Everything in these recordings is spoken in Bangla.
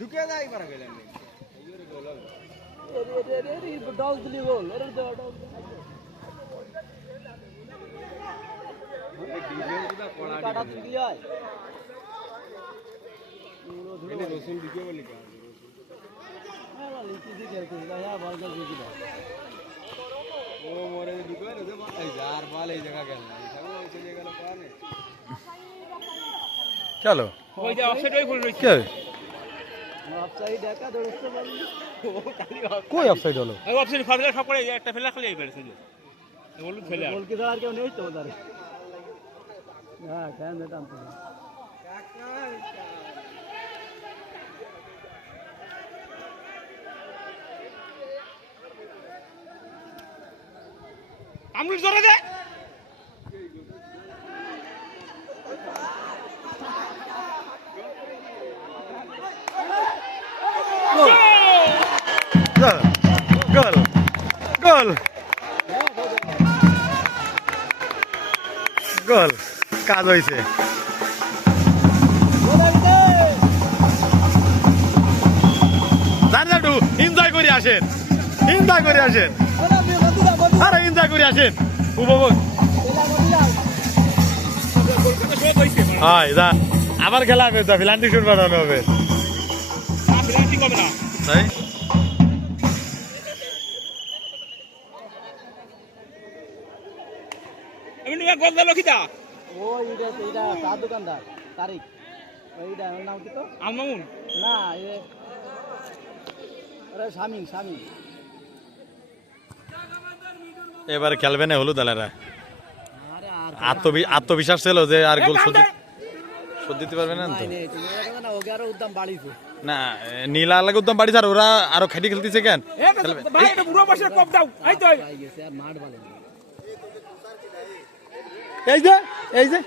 ঢুকে যাই মারা গেলেন ডাউন দিলি গোল ডাউন কাটা রসুন দিকে বলি ঢুকে চলে। কই অফসাইড হলো? অফসাইড ফাজলে সব করে একটা ফেলা খালি এই পেরেছে বলুন ফেলে গোল আর কেউ নেই তো হ্যাঁ কেন এটা আনতে আমরুল জোরে দে। গোল। গোল। কাজ হয়েছে এনজয় করে আসেন। এনজয় করে আসেন। আরে এনজয় করে আসেন। উপভোগ কলকাতা শো হয় যা। আবার খেলা হবে তো ফিলান্টি শুট বানানো হবে। না পেনাল্টি কবে না। তাই? গোল ও এটা এটা তার দোকানদার তারিক ওইটা ওর নাম কি তো? আলমামুন না এ আরে স্বামী স্বামী। এবার খেলবে না হলুদ আলারা? আরে আর আত্মবি আত্মবিশ্বাস ছিল যে আর গোল শোধ দিতে পারবে না না নীলা লাগে উদ্যম বাড়ি স্যার ওরা আরও খেটি খেলতেছে কেন এ ভাই এটা বুড়ো বসে কপ দাও এই যে এই যে।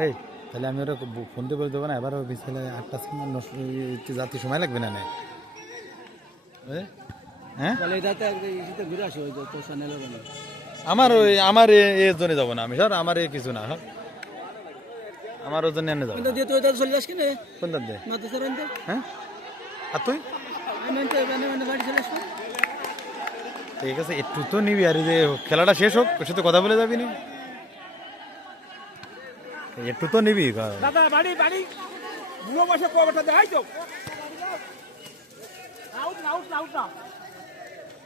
এই তাহলে আমি ওরা ফোন দিয়ে বলে দেবো না এবার বিকেলে আটটা সময় যাতে সময় লাগবে না না? হ্যাঁ? আমার ওই আমার এ- এর জন্য যাব না আমি স্যার আমার এ কিছু না আমার ওর জন্য এনে যাব দিয়ে কোনটা হ্যাঁ? আর তুই? ঠিক আছে একটু তো নিবি আর যে খেলাটা শেষ হোক ওর সাথে কথা বলে যাবি না? একটু তো নিবি দাদা বাড়ি বাড়ি। বুড়ো বসে কবটা দে এই তো। আউট আউট আউট না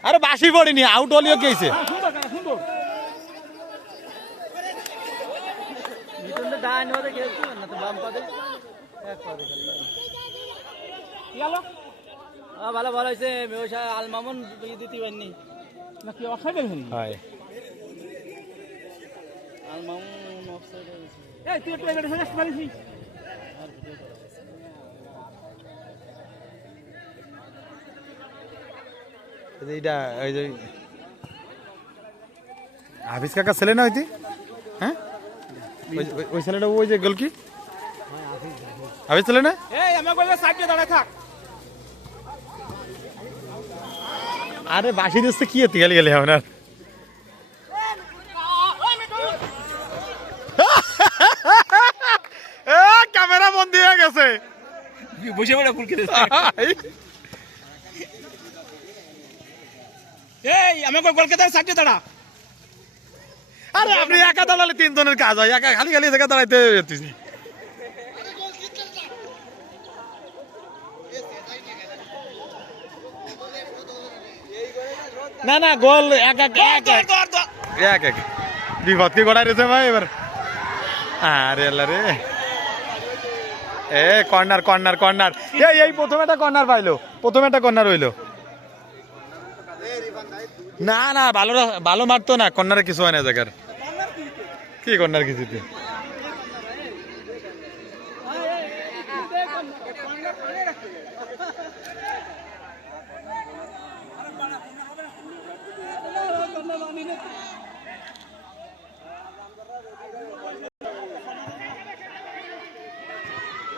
আরে বাসি পড়িনি আউট হলিও কেছে। হ্যাঁ, সুন্দর সুন্দর। ডান হতে গেছে না তো বাম পাতে? এক পাতে খেললো গেল আ ভালো ভালো হইছে। মেওসা আলমামুন ই দিতে পারিনি নাকি অফসাইড হয়নি হয়। আলমামুন অফসাইড হয়েছে এই তুই একটু এবারে সাজেস্ট মারিস এইটা ওই যে হাফিজ কাকা ছেলে না হইতি? হ্যাঁ? ওই- ছেলেটা ওই যে গোলকি হাফিজ ছেলে না? এই আমার বলে সাইডে দাঁড়ায় থাক। আরে বাসি দিচ্ছে কি এতে? গেলে গেলে আপনার ক্যামেরা বন্দি হয়ে গেছে। বসে বলে ফুল কেটে এই আমাকে কলকাতার সাইডে দাঁড়া আরে আপনি একা দাঁড়ালে তিনজনের কাজ হয় একা খালি খালি জায়গা দাঁড়াইতে না না গোল এক এক এক এক। এক এক। গড়াই রয়েছে ভাই এবার। আরে আল্লাহ রে। এ কর্নার কর্নার কর্নার। এই এই প্রথমে একটা কর্নার পাইলো। প্রথমে একটা কর্নার হইল। না না ভালো ভালো মারতো না। কর্নারে কিছু হয় না জায়গার। কি কর্নার কিছুতে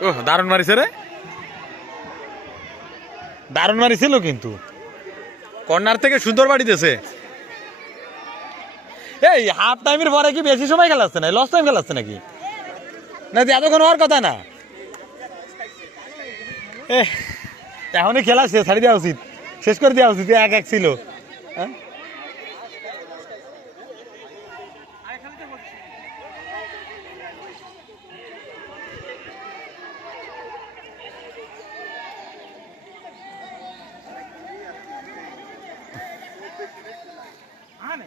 ও দারুণ মারিছে রে। দারুণ মারিছিল কিন্তু। কর্নার থেকে সুন্দর বাড়ি দিয়েছে। এই হাফ টাইমের পরে কি বেশি সময় খেলাচ্ছে না লস টাইম খেলাচ্ছে নাকি? না এতক্ষণ হওয়ার কথা না। এখনই খেলা শেষ, ছাড়ি দেওয়া উচিত। শেষ করে দেওয়া উচিত এক এক ছিল। হ্যাঁ আনে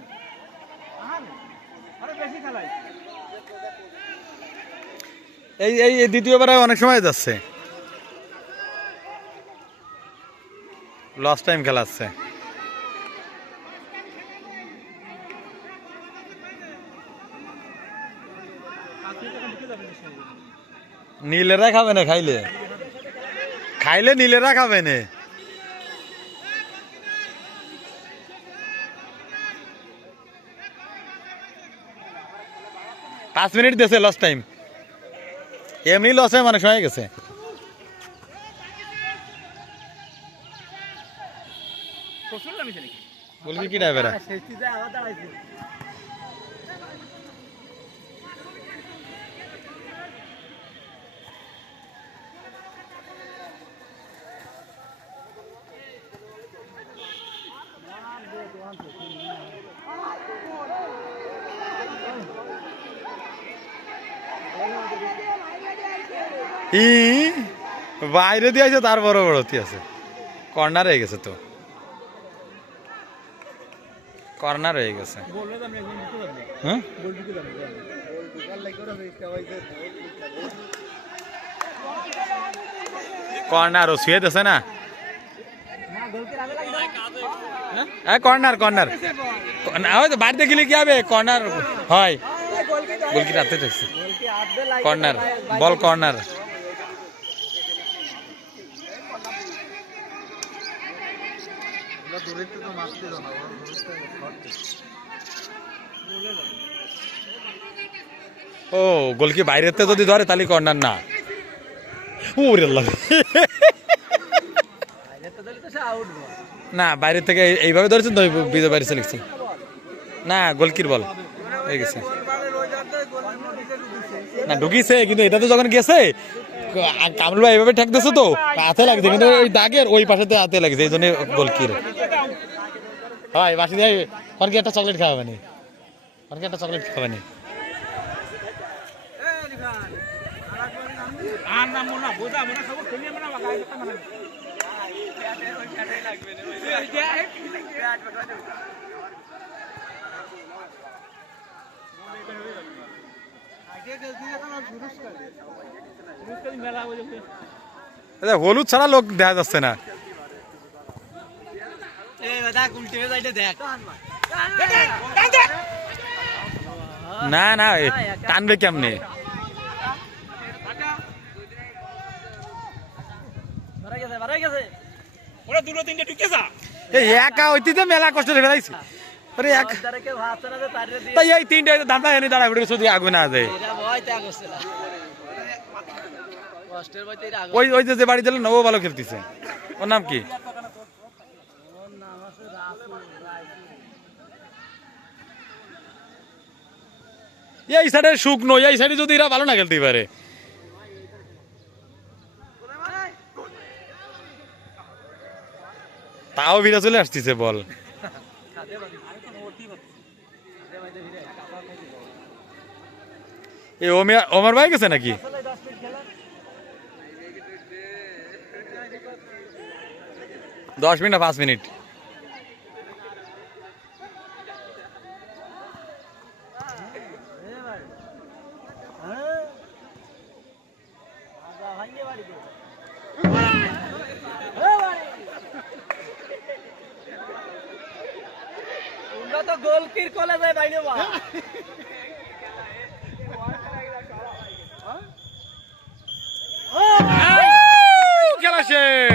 আনে আরে বেশি খেলাই এই এই দ্বিতীয়বার অনেক সময় যাচ্ছে। Loss time খেলাচ্ছে। নীলেরা খাবে না খাইলে? খাইলে নীলেরা খাবে না। পাঁচ মিনিট দিয়েছে লস টাইম এমনি লস হয় অনেক সময় গেছে। প্রচুর নামিছে নাকি? বলবি কি ড্রাইভারা ই, বাইরে দিয়ে আছে তার বড় বড় আছে। কর্নার হয়ে গেছে তো। কর্নার হয়ে গেছে। হ্যাঁ? কর্নার, ও শুয়ে দিছে না? হ্যাঁ? Corner corner. ওই তো বাড়িতে গেলে কি হবে? কর্নার, হয়। গোলকি রাতে কর্নার, বল কর্নার। ও গোলকি বাইরেতে যদি ধরে তাহলে কর্নার না না। বাইরে থেকে এইভাবে ধরেছেন তো বিজয় বাইরে লিখছেন না, গোলকির বল। হয়ে গেছে। না, ঢুকিছে, কিন্তু এটা তো যখন গেছে কা- কামরুল ভাই এইভাবে ঠেক দিছে তো, হাতে লাগছে, কিন্তু ওই দাগের ওই পাশেতে হাতে লাগছে, এই জন্য গোলকির। হয় বাসি দিয়ে অনেকে একটা চকলেট খাওয়াবে নি অনেকে একটা চকলেট খাওয়াবে নি আর নাম না বোঝা খাব খেলে বাগাই একটা মেলা যাবে আচ্ছা, হলুদ ছাড়া লোক দেখা যাচ্ছে না। না না টানবে কেমনে? একা মেলা কষ্ট তাই এই এনে দাঁড়া পড়ে শুধু আগুন আগুন ওই ওই যে বাড়ি দিলেন ও ভালো খেলতেছে। ওর নাম কি ওর নাম আছে রাসুল রাইসুল। এই সাইডে শুকনো, এই সাইডে যদি এরা ভালো না খেলতে পারে। তাও ভিড়ে চলে আসতেছে বল। ওমিয়া ওমর ভাই গেছে নাকি। দশ মিনিট না পাঁচ মিনিট এ ভাই। হ্যাঁ? আগা ভাঙিয়ে বাড়িতে। এ বাড়ি। তোমরা তো গোলকির কলে যায় বাইরে বা খেলা শেষ।